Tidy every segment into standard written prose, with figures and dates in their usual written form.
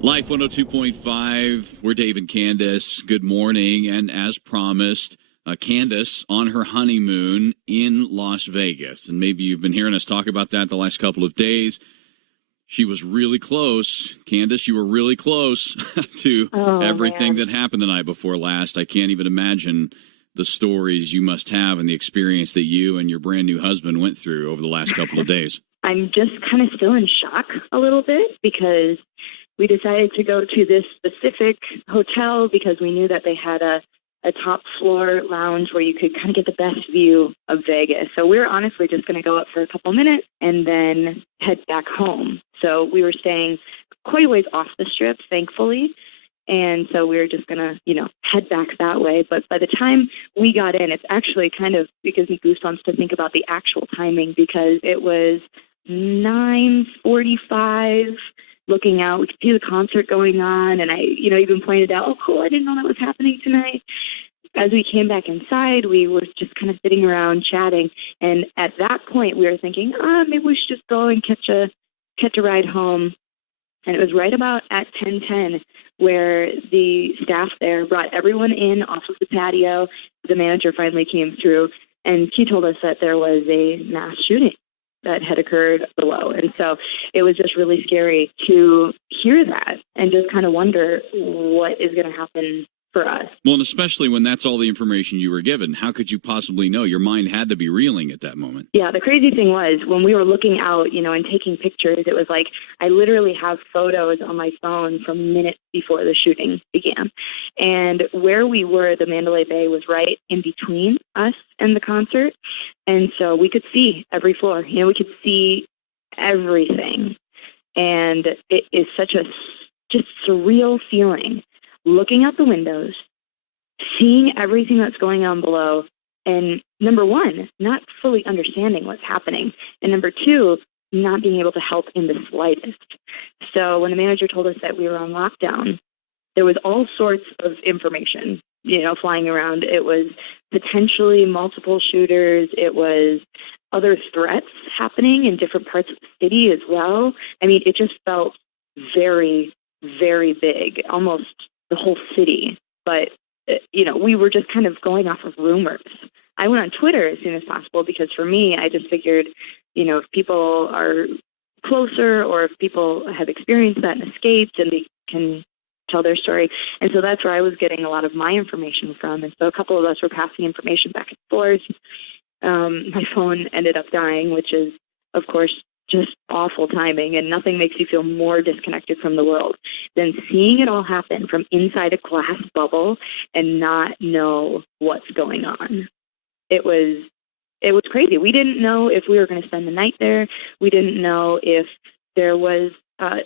Life 102.5, we're Dave and Candice. Good morning. And as promised, Candice on her honeymoon in Las Vegas. And maybe you've been hearing us talk about that the last couple of days. She was really close. Candice, you were really close to everything that happened the night before last. I can't even imagine the stories you must have and the experience that you and your brand new husband went through over the last couple of days. I'm just kind of still in shock a little bit because we decided to go to this specific hotel because we knew that they had a top floor lounge where you could kind of get the best view of Vegas. So we were honestly just going to go up for a couple minutes and then head back home. So we were staying quite a ways off the strip, thankfully. And so we were just going to, head back that way. But by the time we got in, it's actually kind of gives me goosebumps to think about the actual timing because it was 9:45. Looking out, we could see the concert going on, and I, even pointed out, oh, cool, I didn't know that was happening tonight. As we came back inside, we were just kind of sitting around chatting, and at that point, we were thinking, maybe we should just go and catch a ride home. And it was right about at 10:10 where the staff there brought everyone in off of the patio. The manager finally came through, and he told us that there was a mass shooting that had occurred below. And so it was just really scary to hear that and just kind of wonder what is going to happen for us. Well, and especially when that's all the information you were given, how could you possibly know? Your mind had to be reeling at that moment. Yeah, the crazy thing was when we were looking out, and taking pictures, it was like I literally have photos on my phone from minutes before the shooting began. And where we were, the Mandalay Bay was right in between us and the concert. And so we could see every floor. We could see everything. And it is such a just surreal feeling looking out the windows, seeing everything that's going on below, and number one, not fully understanding what's happening, and number two, not being able to help in the slightest. So when the manager told us that we were on lockdown, there was all sorts of information, flying around. It was potentially multiple shooters. It was other threats happening in different parts of the city as well. I mean, it just felt very, very big, almost the whole city. But, we were just kind of going off of rumors. I went on Twitter as soon as possible because for me, I just figured, if people are closer or if people have experienced that and escaped and they can tell their story. And so that's where I was getting a lot of my information from. And so a couple of us were passing information back and forth. My phone ended up dying, which is, of course, just awful timing, and nothing makes you feel more disconnected from the world than seeing it all happen from inside a glass bubble and not know what's going on. It was crazy. We didn't know if we were going to spend the night there. We didn't know if there was, a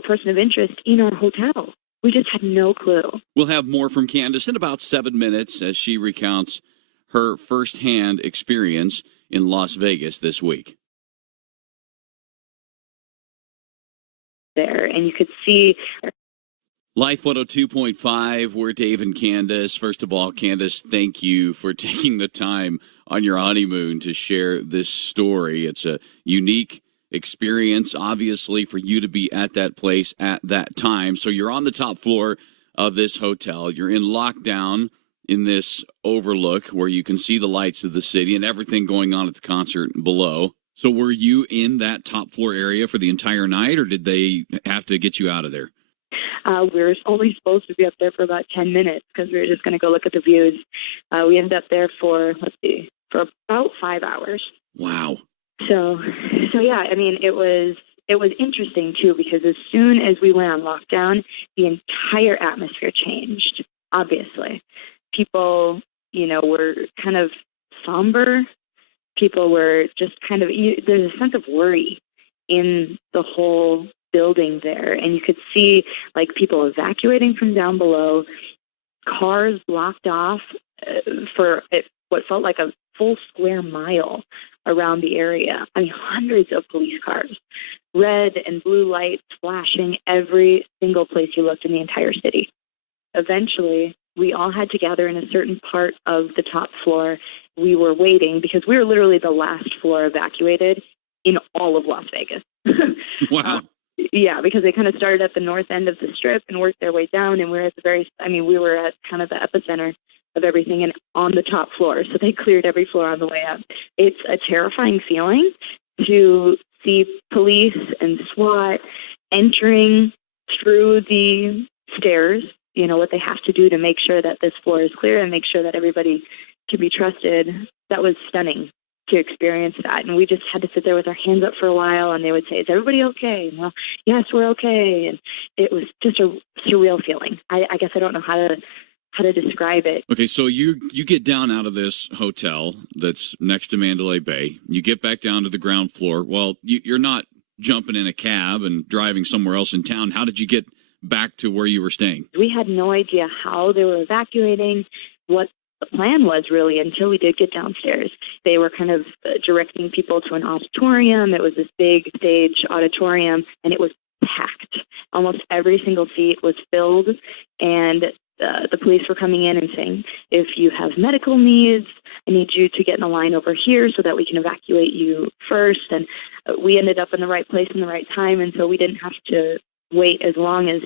person of interest in our hotel. We just had no clue. We'll have more from Candice in about 7 minutes as she recounts her firsthand experience in Las Vegas this week. There, and you could see Life 102.5, we're Dave and Candice. First of all, Candice, thank you for taking the time on your honeymoon to share this story. It's a unique experience, obviously, for you to be at that place at that time. So you're on the top floor of this hotel. You're in lockdown in this overlook where you can see the lights of the city and everything going on at the concert below. So were you in that top floor area for the entire night, or did they have to get you out of there? We were only supposed to be up there for about 10 minutes because we were just going to go look at the views. We ended up there for about 5 hours. Wow. So yeah, I mean, it was interesting too because as soon as we went on lockdown, the entire atmosphere changed. Obviously, people, were kind of somber. People were just kind of, there's a sense of worry in the whole building there. And you could see like people evacuating from down below, cars blocked off for what felt like a full square mile around the area. I mean, hundreds of police cars, red and blue lights flashing every single place you looked in the entire city. Eventually, we all had to gather in a certain part of the top floor. We were waiting because we were literally the last floor evacuated in all of Las Vegas. Wow. Yeah, because they kind of started at the north end of the strip and worked their way down, and we're at we were at kind of the epicenter of everything and on the top floor. So they cleared every floor on the way up. It's a terrifying feeling to see police and SWAT entering through the stairs, what they have to do to make sure that this floor is clear and make sure that everybody can be trusted. That was stunning to experience that. And we just had to sit there with our hands up for a while, and they would say, "Is everybody okay?" And, well, yes, we're okay. And it was just a surreal feeling. I guess I don't know how to describe it. Okay, so you get down out of this hotel that's next to Mandalay Bay. You get back down to the ground floor. Well, you're not jumping in a cab and driving somewhere else in town. How did you get back to where you were staying? We had no idea how they were evacuating, what the plan was really, until we did get downstairs. They were kind of directing people to an auditorium. It was this big stage auditorium, and it was packed. Almost every single seat was filled, and the police were coming in and saying, "If you have medical needs, I need you to get in the line over here so that we can evacuate you first." And we ended up in the right place in the right time, and so we didn't have to wait as long as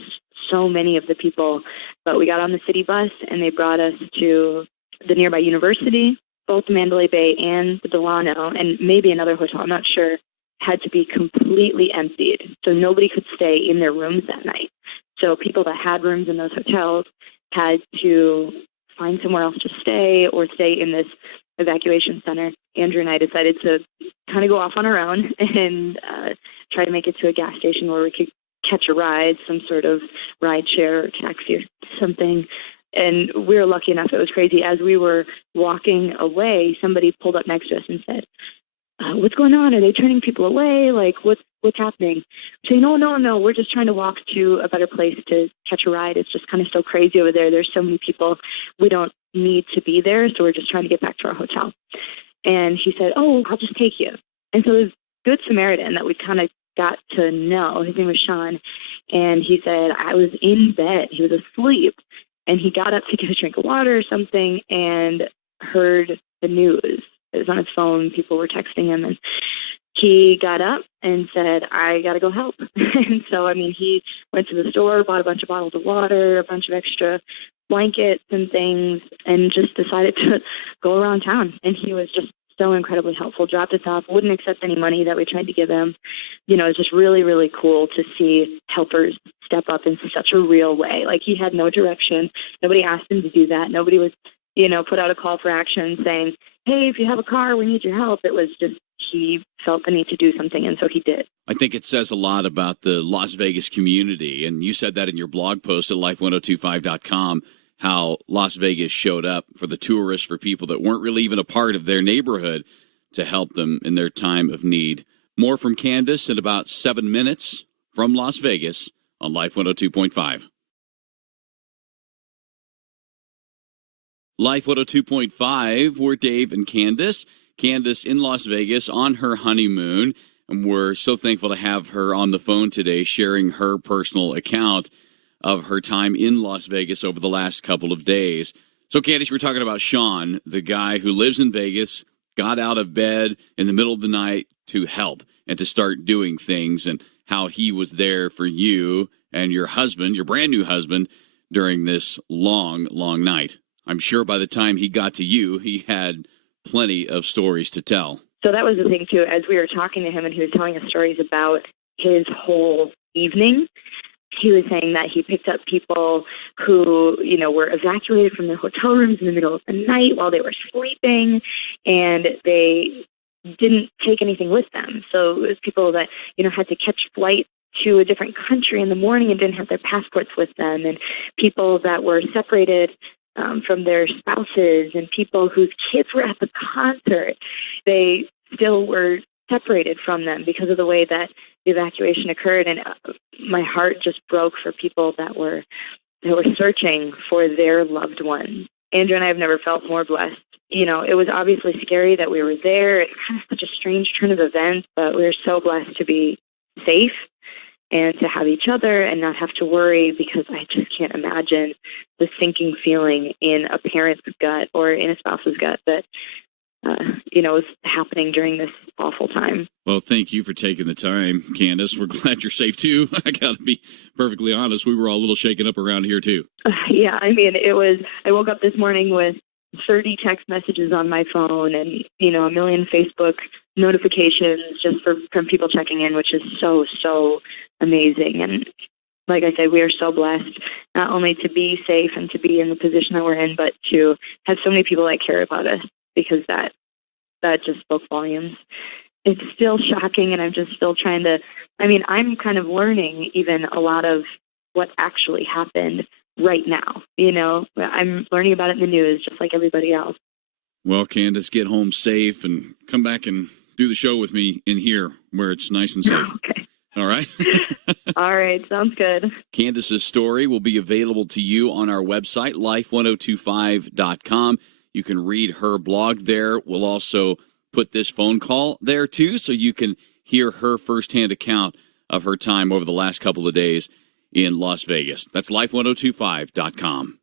so many of the people. But we got on the city bus, and they brought us to the nearby university. Both Mandalay Bay and the Delano, and maybe another hotel, I'm not sure, had to be completely emptied. So nobody could stay in their rooms that night. So people that had rooms in those hotels had to find somewhere else to stay or stay in this evacuation center. Andrew and I decided to kind of go off on our own and try to make it to a gas station where we could catch a ride, some sort of ride share or taxi or something. And we were lucky enough. It was crazy. As we were walking away, somebody pulled up next to us and said, "What's going on? Are they turning people away? Like, what's happening?" Saying, no, we're just trying to walk to a better place to catch a ride. It's just kind of so crazy over there. There's so many people. We don't need to be there, so we're just trying to get back to our hotel. And he said, "Oh, I'll just take you." And so this Good Samaritan that we kind of got to know, his name was Sean, and he said, "I was in bed." He was asleep, and he got up to get a drink of water or something and heard the news. It was on his phone. People were texting him, and he got up and said, "I got to go help." And so, he went to the store, bought a bunch of bottles of water, a bunch of extra blankets and things, and just decided to go around town. And he was just so incredibly helpful, dropped us off, wouldn't accept any money that we tried to give him. It's just really, really cool to see helpers step up in such a real way. Like, he had no direction. Nobody asked him to do that. Nobody was, put out a call for action saying, "Hey, if you have a car, we need your help." It was just, he felt the need to do something, and so he did. I think it says a lot about the Las Vegas community, and you said that in your blog post at life1025.com, how Las Vegas showed up for the tourists, for people that weren't really even a part of their neighborhood, to help them in their time of need. More from Candice in about 7 minutes from Las Vegas on Life 102.5. Life 102.5, we're Dave and Candice. Candice in Las Vegas on her honeymoon, and we're so thankful to have her on the phone today sharing her personal account of her time in Las Vegas over the last couple of days. So, Candice, we're talking about Sean, the guy who lives in Vegas, got out of bed in the middle of the night to help and to start doing things, and how he was there for you and your husband, your brand new husband, during this long, long night. I'm sure by the time he got to you, he had plenty of stories to tell. So that was the thing, too. As we were talking to him and he was telling us stories about his whole evening, he was saying that he picked up people who, were evacuated from their hotel rooms in the middle of the night while they were sleeping, and they didn't take anything with them. So it was people that, had to catch flight to a different country in the morning and didn't have their passports with them, and people that were separated from their spouses, and people whose kids were at the concert. They still were separated from them because of the way that the evacuation occurred. And my heart just broke for people that were searching for their loved ones. Andrew and I have never felt more blessed. It was obviously scary that we were there. It's kind of such a strange turn of events, but we were so blessed to be safe and to have each other and not have to worry, because I just can't imagine the sinking feeling in a parent's gut or in a spouse's gut that was happening during this awful time. Well, thank you for taking the time, Candice. We're glad you're safe, too. I got to be perfectly honest. We were all a little shaken up around here, too. Yeah, I woke up this morning with 30 text messages on my phone and, a million Facebook notifications just from people checking in, which is so, so amazing. And like I said, we are so blessed not only to be safe and to be in the position that we're in, but to have so many people that care about us, because that just spoke volumes. It's still shocking, and I'm just still trying to, I'm kind of learning even a lot of what actually happened right now. I'm learning about it in the news just like everybody else. Well, Candice, get home safe and come back and do the show with me in here where it's nice and safe. Okay. All right? All right. Sounds good. Candice's story will be available to you on our website, life1025.com. You can read her blog there. We'll also put this phone call there, too, so you can hear her firsthand account of her time over the last couple of days in Las Vegas. That's life1025.com.